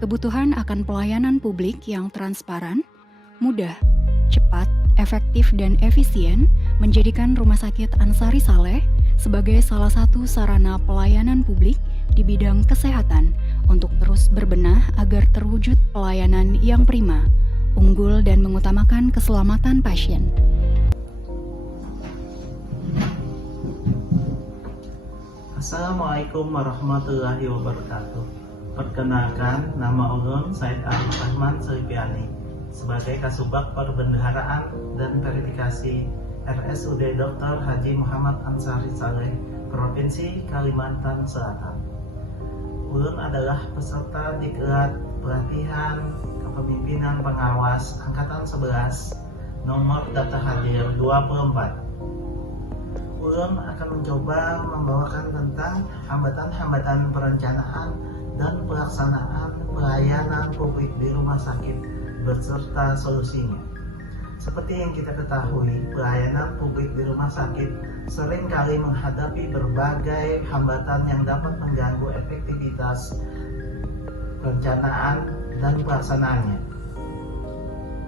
Kebutuhan akan pelayanan publik yang transparan, mudah, cepat, efektif, dan efisien menjadikan Rumah Sakit Ansari Saleh sebagai salah satu sarana pelayanan publik di bidang kesehatan untuk terus berbenah agar terwujud pelayanan yang prima, unggul, dan mengutamakan keselamatan pasien. Assalamualaikum warahmatullahi wabarakatuh. Perkenalkan, nama ulun Said Ahmad Rahman Selipiani sebagai Kasubag Perbendaharaan dan Verifikasi RSUD Dr. Haji Muhammad Ansari Saleh, Provinsi Kalimantan Selatan. Ulun adalah peserta diklat pelatihan kepemimpinan pengawas Angkatan 11 nomor daftar hadir 24. Ulun akan mencoba membawakan tentang hambatan-hambatan perencanaan dan pelaksanaan pelayanan publik di rumah sakit beserta solusinya. Seperti yang kita ketahui, pelayanan publik di rumah sakit seringkali menghadapi berbagai hambatan yang dapat mengganggu efektivitas perencanaan dan pelaksanaannya.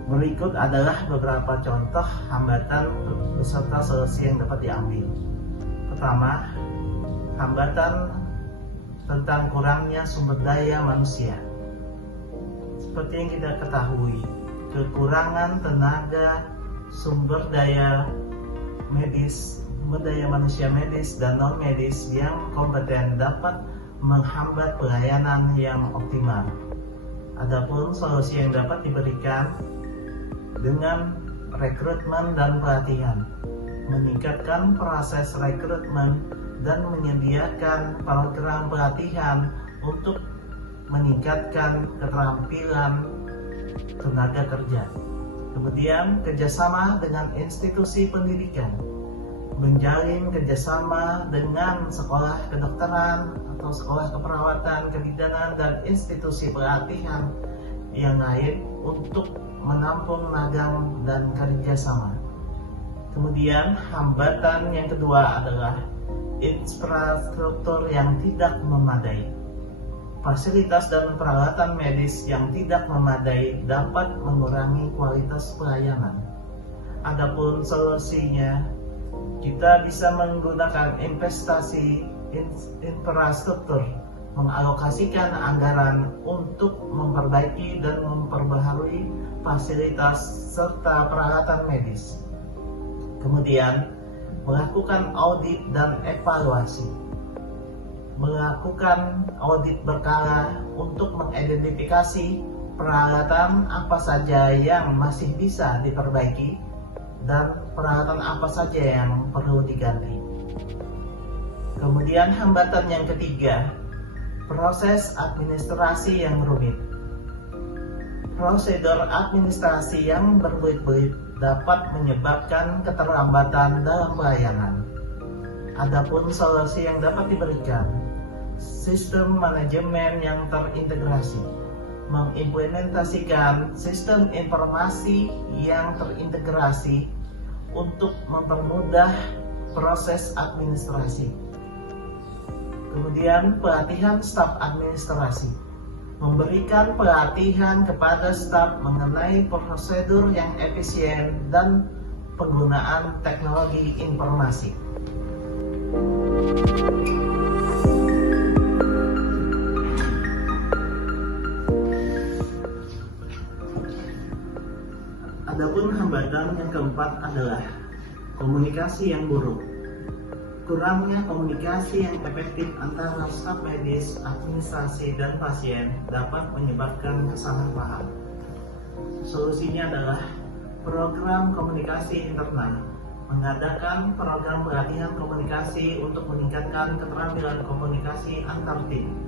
Berikut adalah beberapa contoh hambatan beserta solusi yang dapat diambil. Pertama, hambatan tentang kurangnya sumber daya manusia. Seperti yang kita ketahui, kekurangan tenaga sumber daya medis, sumber daya manusia medis dan non medis yang kompeten dapat menghambat pelayanan yang optimal. Adapun solusi yang dapat diberikan dengan rekrutmen dan pelatihan, meningkatkan proses rekrutmen dan menyediakan program pelatihan untuk meningkatkan keterampilan tenaga kerja. Kemudian kerjasama dengan institusi pendidikan, menjalin kerjasama dengan sekolah kedokteran atau sekolah keperawatan, kebidanan, dan institusi pelatihan yang lain untuk menampung magang dan kerjasama. Kemudian hambatan yang kedua adalah infrastruktur yang tidak memadai. Fasilitas dan peralatan medis yang tidak memadai dapat mengurangi kualitas pelayanan. Adapun solusinya, kita bisa menggunakan investasi infrastruktur, mengalokasikan anggaran untuk memperbaiki dan memperbaharui fasilitas serta peralatan medis. Kemudian, melakukan audit dan evaluasi. Melakukan audit berkala untuk mengidentifikasi peralatan apa saja yang masih bisa diperbaiki dan peralatan apa saja yang perlu diganti. Kemudian hambatan yang ketiga, proses administrasi yang rumit. Prosedur administrasi yang berbelit-belit dapat menyebabkan keterlambatan dalam pelayanan. Adapun solusi yang dapat diberikan, sistem manajemen yang terintegrasi, mengimplementasikan sistem informasi yang terintegrasi untuk mempermudah proses administrasi. Kemudian pelatihan staf administrasi, memberikan pelatihan kepada staf mengenai prosedur yang efisien dan penggunaan teknologi informasi. Adapun hambatan yang keempat adalah komunikasi yang buruk. Kurangnya komunikasi yang efektif antara staf medis, administrasi, dan pasien dapat menyebabkan kesalahpahaman. Solusinya adalah program komunikasi internal, mengadakan program pelatihan komunikasi untuk meningkatkan keterampilan komunikasi antar tim.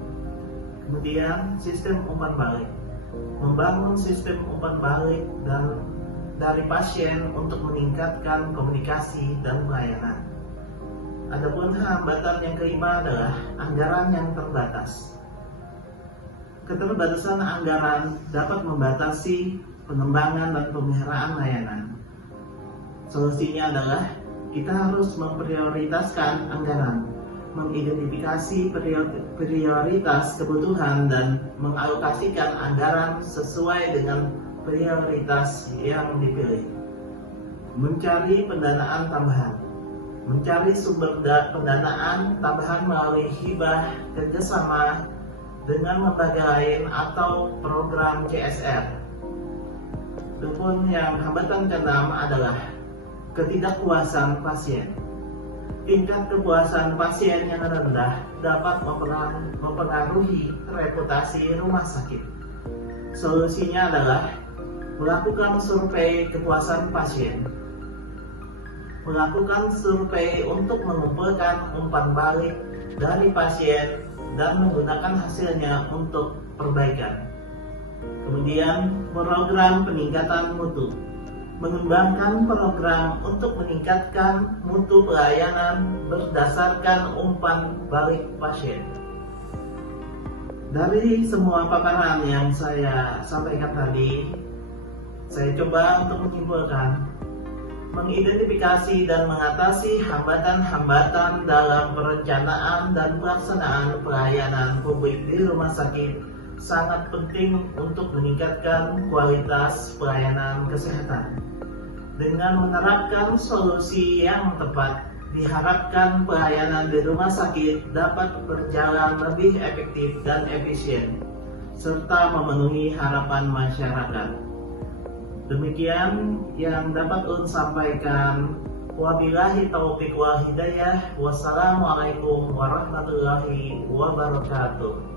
Kemudian sistem umpan balik, membangun sistem umpan balik dan dari pasien untuk meningkatkan komunikasi dan pelayanan. Adapun hambatan yang kelima adalah anggaran yang terbatas. Keterbatasan anggaran dapat membatasi pengembangan dan pemeliharaan layanan. Solusinya adalah kita harus memprioritaskan anggaran mengidentifikasi prioritas kebutuhan dan mengalokasikan anggaran sesuai dengan prioritas yang dipilih. Mencari pendanaan tambahan. Mencari sumber pendanaan tambahan melalui hibah, kerjasama dengan lembaga lain atau program CSR. Adapun yang hambatan keenam adalah ketidakpuasan pasien. Tingkat kepuasan pasien yang rendah dapat mempengaruhi reputasi rumah sakit. Solusinya adalah melakukan survei kepuasan pasien. Melakukan survei untuk mengumpulkan umpan balik dari pasien dan menggunakan hasilnya untuk perbaikan. Kemudian, program peningkatan mutu. Mengembangkan program untuk meningkatkan mutu pelayanan berdasarkan umpan balik pasien. Dari semua paparan yang saya sampaikan tadi, saya coba untuk menyimpulkan, mengidentifikasi dan mengatasi hambatan-hambatan dalam perencanaan dan pelaksanaan pelayanan publik di rumah sakit sangat penting untuk meningkatkan kualitas pelayanan kesehatan. Dengan menerapkan solusi yang tepat, diharapkan pelayanan di rumah sakit dapat berjalan lebih efektif dan efisien, serta memenuhi harapan masyarakat. Demikian yang dapat Ulun sampaikan. Wabillahi taufiq wal hidayah. Wassalamualaikum warahmatullahi wabarakatuh.